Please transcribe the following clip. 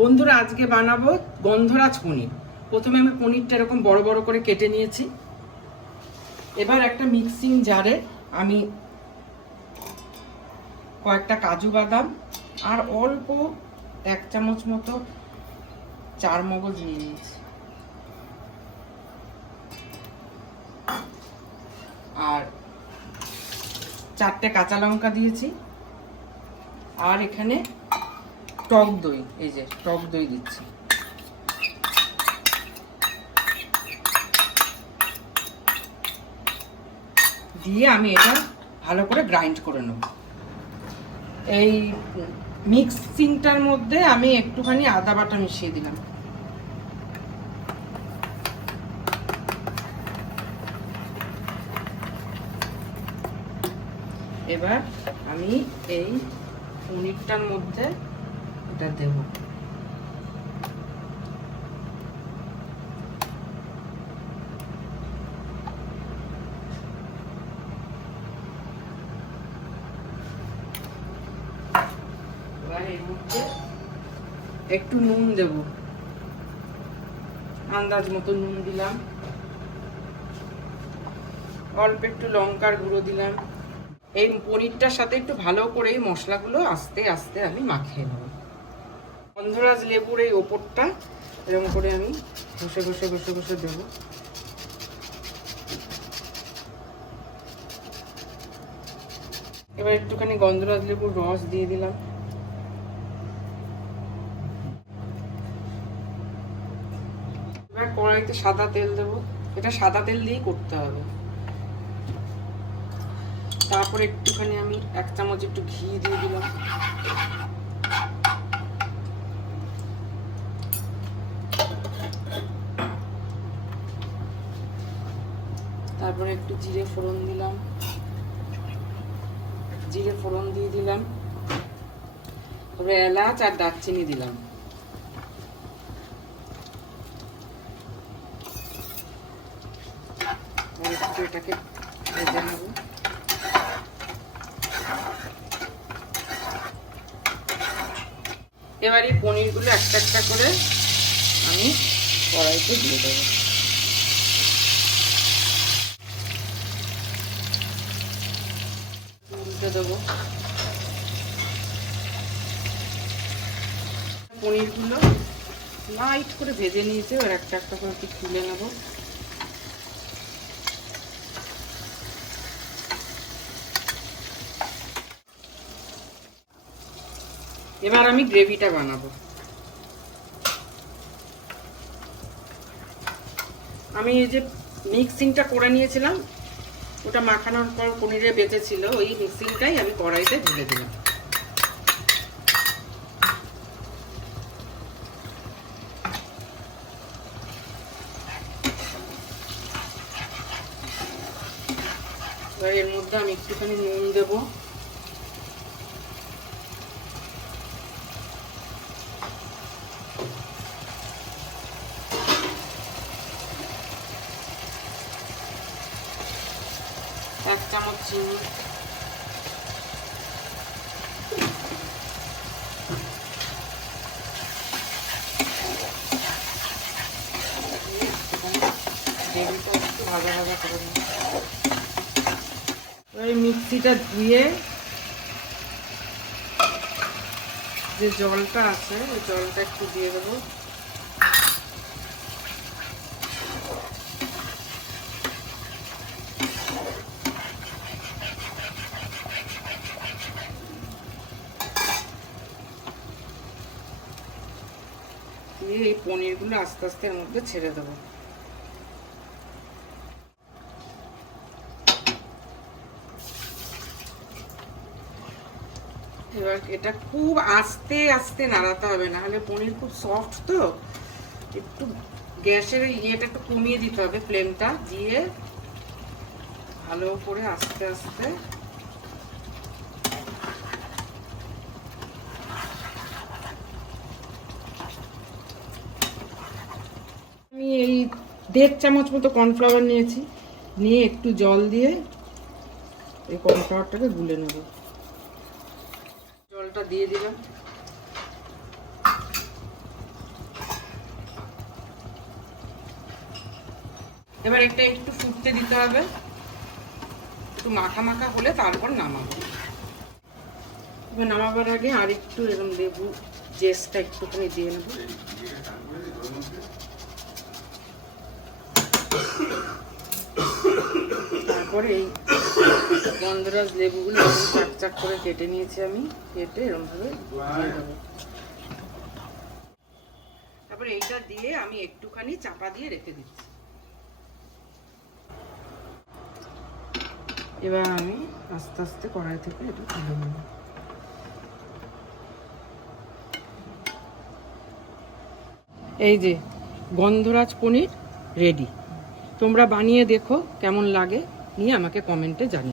বন্ধুরা আজকে বানাবো গন্ধরাজ পনির। প্রথমে আমি পনিরটা এরকম বড় বড় করে কেটে নিয়েছি। এবার একটা মিক্সিং জারে আমি কয়েকটা কাজু বাদাম আর অল্প 1 চামচ মতো চারমগজ নিয়ে নিয়েছি, আর 4টে কাঁচা লঙ্কা দিয়েছি, আর এখানে টক দই, এই যে টক দই দিচ্ছি। দিয়ে আমি এটা ভালো করে গ্রাইন্ড করে নেব। এই মিক্সিংটার মধ্যে আমি একটুখানি আদা বাটা মিশিয়ে দিলাম। এবার আমি এই পনিরটার মধ্যে এটা দেব। এবার এর মধ্যে একটু নুন দেব, আন্দাজ মতো নুন দিলাম, অল্প একটু লঙ্কার গুঁড়ো দিলাম। এই পনিরটার সাথে একটু ভালো করে এই মশলাগুলো আস্তে আস্তে আমি মাখিয়ে নেব। গন্ধরাজ লেবুর এই ওপরটা এরকম করে আমি ঘষে ঘষে ঘষে ঘষে দেব। এবার একটুখানি গন্ধরাজ লেবুর রস দিয়ে দিলাম। এবার কড়াইতে সাদা তেল দেব। এটা সাদা তেল দিয়েই করতে হবে। তারপরে একটুখানি আমি 1 চামচ একটু ঘি দিয়ে দিলাম। তারপরে একটু জিরে ফোড়ন দিলাম, জিরে ফোড়ন দিয়ে দিলাম। তারপরে এলাচ আর দারচিনি দিলাম। একটু এটাকে ভেজে নেব। এবার এই পনিরগুলো একটা একটা করে আমি কড়াইতে দিয়ে দেবো। উল্টে দেবো। পনিরগুলো লাইট করে ভেজে নিয়েছে, এবার একটা একটা করে একটু তুলে নেব। এবার আমি গ্রেভিটা বানাবো। আমি এই যে মিক্সিংটা করে নিয়েছিলাম, ওটা মাখানোর পর পনিরে বেঁচেছিল, ওই মিক্সিংটাই আমি কড়াইতে ঢেলে দিলাম। এবার এর মধ্যে আমি একটুখানি নুন দেবো, এক চামচ চিনি, গ্রেভিটা একটু ভাজা ভাজা করে নিই। এবার মিক্সিটা ধুয়ে যে জলটা আছে ওই জলটা একটু দিয়ে দেবো। দিয়ে এই পনিরগুলো আস্তে আস্তে এর মধ্যে ছেড়ে দেবো। এবার এটা খুব আস্তে আস্তে নাড়াতে হবে, নাহলে পনির খুব সফট তো। একটু গ্যাসের ইয়েটা একটু কমিয়ে দিতে হবে, ফ্লেমটা দিয়ে ভালো করে আস্তে আস্তে আমি এই 1.5 চামচ মতো কর্নফ্লাওয়ার নিয়েছি, নিয়ে একটু জল দিয়ে এই কর্নফ্লাওয়ারটাকে গুলে নেব। জলটা দিয়ে দিলাম। এবার এটা একটু ফুটতে দিতে হবে, একটু মাখা মাখা হলে তারপর নামাবো। এবার নামাবার আগে আর একটু এরকম লেবু জেসটা একটুখানি দিয়ে নেব। তারপরে এই গন্ধরাজ লেবুগুলো এরকম চাক চাক করে কেটে নিয়েছি আমি, কেটে এরকমভাবে দিয়ে দেবো। তারপরে এইটা দিয়ে আমি একটুখানি চাপা দিয়ে রেখে দিচ্ছি। এবার আমি আস্তে আস্তে কড়াই থেকে এটা তুলে নেব। এই যে গন্ধরাজ পনির রেডি। তোমরা বানিয়ে দেখো কেমন লাগে, নিয়ে আমাকে কমেন্টে জানিও।